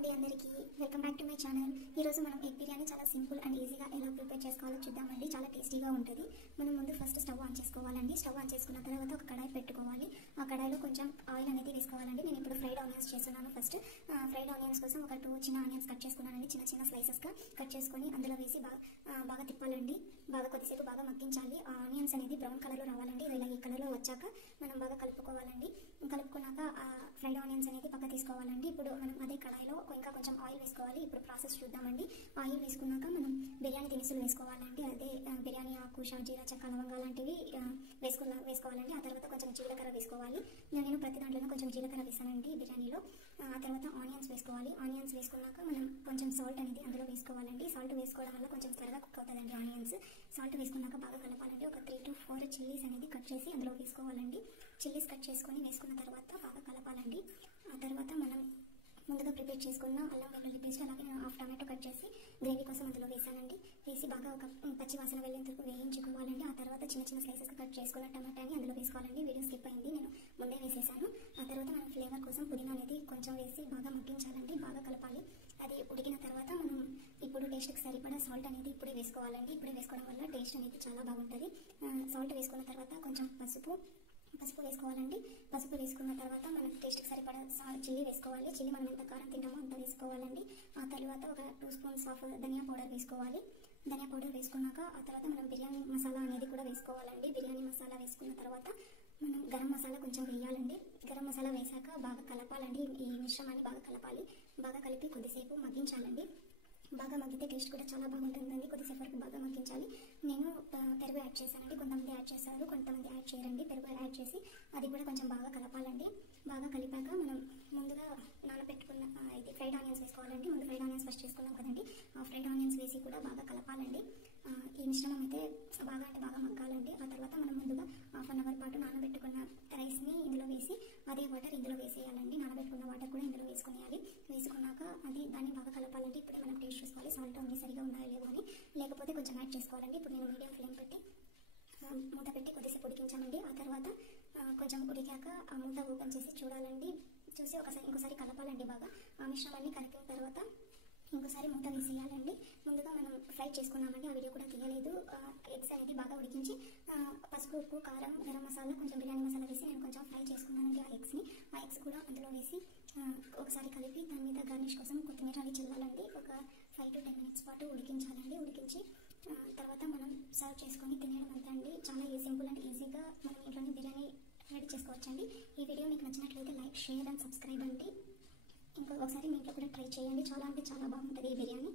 అండి అందరికీ welcome back to my channel. ఈరోజు మనం ఎగ్ బిర్యానీ చాలా సింపుల్ అండ్ ఈజీగా ఎలా ప్రిపేర్ చేసుకోవాలో చూద్దామండి. చాలా టేస్టీగా ఉంటుంది. మనం ముందు ఫస్ట్ స్టవ్ ఆన్ చేసుకోవాలండి. స్టవ్ ఆన్ చేసుకున్న తర్వాత ఒక కడాయి పెట్టుకోవాలి. ఆ కడాయిలో కొంచెం ఆయిల్ అనేది వేసుకోవాలండి. నేను ఇప్పుడు ఫ్రైడ్ ఆనియన్స్ చేస్తున్నాను. ఫస్ట్ ఫ్రైడ్ ఆనియన్స్ కోసం ఒక 2 చిన్న ఆనియన్స్ కట్ చేసుకున్నానండి. చిన్న చిన్న స్లైసెస్గా కట్ చేసుకొని అందులో వేసి బాగా తిప్పాలండి. కొద్దిసేపు బాగా మగ్గించాలి. ఆ ఆనియన్స్ అనేది బ్రౌన్ కలర్లో రావాలండి. ఇలా ఈ కలర్లో వచ్చాక మనం బాగా కలుపుకోవాలండి. కలుపుకున్నాక ఆ ఫ్రైడ్ ఆనియన్స్ అనేది పక్క తీసుకోవాలండి. ఇప్పుడు మనం అదే కడాయిలో ఇంకా కొంచెం ఆయిల్ వేసుకోవాలి. ఇప్పుడు ప్రాసెస్ చూద్దామండి. ఆయిల్ వేసుకున్నాక మనం బిర్యానీ దినుసులు వేసుకోవాలండి. అదే బిర్యానీ ఆకు, షాజీరా, చెక్క, లవంగా లాంటివి వేసుకోవాలండి. ఆ తర్వాత కొంచెం జీలకర్ర వేసుకోవాలి. నేను ప్రతి దాంట్లోనే కొంచెం జీలకర్ర వేసానండి బిర్యానీలో. ఆ తర్వాత ఆనియన్స్ వేసుకోవాలి. ఆనియన్స్ వేసుకున్నాక మనం కొంచెం సాల్ట్ అనేది అందులో వేసుకోవాలండి. సాల్ట్ వేసుకోవడం వల్ల కొంచెం త్వరగా కుక్ అవుతుందండి ఆనియన్స్. సాల్ట్ వేసుకున్నాక బాగా కలపాలండి. ఒక 3 to 4 చిల్లీస్ అనేది కట్ చేసి అందులో వేసుకోవాలండి. చిల్లీస్ కట్ చేసుకొని వేసుకున్న తర్వాత బాగా కలపాలండి. ఆ తర్వాత మనం ముందుగా ప్రిపేర్ చేసుకున్న అల్లం వెల్లుల్లి పేస్ట్, అలాగే నేను 1/2 టమాటో కట్ చేసి గ్రేవీ కోసం అందులో వేసానండి. వేసి బాగా ఒక పచ్చి వాసన వెళ్ళేందుకు వేయించుకోవాలండి. ఆ తర్వాత చిన్న చిన్న స్లైసెస్గా కట్ చేసుకున్న టమాటాని అందులో వేసుకోవాలండి. వీడియో స్కిప్ అయింది, నేను ముందే వేసేసాను. ఆ తర్వాత మనం ఫ్లేవర్ కోసం పుదీనా అనేది కొంచెం వేసి బాగా మగ్గించాలండి. బాగా కలపాలి. అది ఉడికిన తర్వాత మనం ఇప్పుడు టేస్ట్కి సరిపడా సాల్ట్ అనేది ఇప్పుడే వేసుకోవాలండి. ఇప్పుడే వేసుకోవడం వల్ల టేస్ట్ అనేది చాలా బాగుంటుంది. సాల్ట్ వేసుకున్న తర్వాత కొంచెం పసుపు వేసుకోవాలండి. పసుపు వేసుకున్న తర్వాత మనం టేస్ట్కి సరిపడా చిల్లీ వేసుకోవాలి. చిల్లీ మనం ఎంత కారం తింటామో అంత వేసుకోవాలండి. ఆ తర్వాత ఒక 2 స్పూన్స్ ఆఫ్ ధనియా పౌడర్ వేసుకోవాలి. ధనియా పౌడర్ వేసుకున్నాక ఆ తర్వాత మనం బిర్యానీ మసాలా అనేది కూడా వేసుకోవాలండి. బిర్యానీ మసాలా వేసుకున్న తర్వాత మనం గరం మసాలా కొంచెం వేయాలండి. గరం మసాలా వేసాక బాగా కలపాలండి. ఈ మిశ్రమాన్ని బాగా కలపాలి. బాగా కలిపి కొద్దిసేపు మగ్గించాలండి. బాగా మగ్గితే టేస్ట్ కూడా చాలా బాగుంటుందండి. కొద్దిసేపు వరకు బాగా మగ్గించాలి. నేను పెరుగు యాడ్ చేశానండి. కొంతమంది యాడ్ చేస్తారు, కొంతమంది యాడ్ చేయరండి. పెరుగు యాడ్ చేసి అది కూడా కొంచెం బాగా కలపాలండి. బాగా కలిపాక మనం ముందుగా నానబెట్టుకున్న ఇది ఫ్రైడ్ ఆనియన్స్ వేసుకోవాలండి. ముందు ఫ్రైడ్ ఆనియన్స్ ఫస్ట్ చేసుకున్నాం కదండి. ఆ ఫ్రైడ్ ఆనియన్స్ వేసి కూడా బాగా కలపాలండి. ఈ మిశ్రమం అయితే బాగా మగ్గాలండి. ఆ తర్వాత మనం ముందుగా 1/2 అవర్ పాటు నానబెట్టుకున్న రైస్ని ఇందులో వేసి అదే వాటర్ ఇందులో వేసేయాలండి. నానబెట్టుకున్న వాటర్ కూడా ఇందులో వేసుకునేయాలి. వేసుకున్నాక దాన్ని బాగా కలపాలండి. ఇప్పుడే మనం టేస్ట్ చూసుకోవాలి సాల్ట్ అన్ని సరిగా ఉన్నాయో లేవో అని, లేకపోతే కొంచెం యాడ్ చేసుకోవాలండి. ఇప్పుడు నేను మీడియం ఫ్లేమ్ పెట్టి మూత పెట్టి కొద్దిసేపు ఉడికించానండి. ఆ తర్వాత కొంచెం ఉడికాక ఆ మూత ఓపెన్ చేసి చూడాలండి. చూసి ఇంకోసారి కలపాలండి. బాగా ఆ మిశ్రమాన్ని కలిపిన తర్వాత ఇంకోసారి మూత వేసేయాలండి. ముందుగా మనం ఫ్రై చేసుకున్నామండి, ఆ వీడియో కూడా తీయలేదు. ఎగ్స్ అనేది బాగా ఉడికించి పసుపు, ఉప్పు, కారం, గరం మసాలా, కొంచెం బిర్యానీ మసాలా వేసి నేను కొంచెం ఫ్రై చేసుకున్నానండి ఆ ఎగ్స్ని. ఆ ఎగ్స్ కూడా అందులో వేసి ఒకసారి కలిపి దాని మీద గార్నిష్ కోసం కొత్తిమీర అవి చల్లాలండి. ఒక 5 to 10 minutes పాటు ఉడికించాలండి. ఉడికించి తర్వాత మనం సర్వ్ చేసుకొని తినేయడం అంతే అండి. చాలా సింపుల్ అండ్ ఈజీగా మనం ఇంట్లోనే బిర్యానీ రెడీ చేసుకోవచ్చండి. ఈ వీడియో మీకు నచ్చినట్లయితే లైక్, షేర్ అండ్ సబ్స్క్రైబ్ అండి. ఒకసారి మీ ఇంట్లో కూడా ట్రై చేయండి. చాలా అంటే చాలా బాగుంటుంది ఈ బిర్యానీ.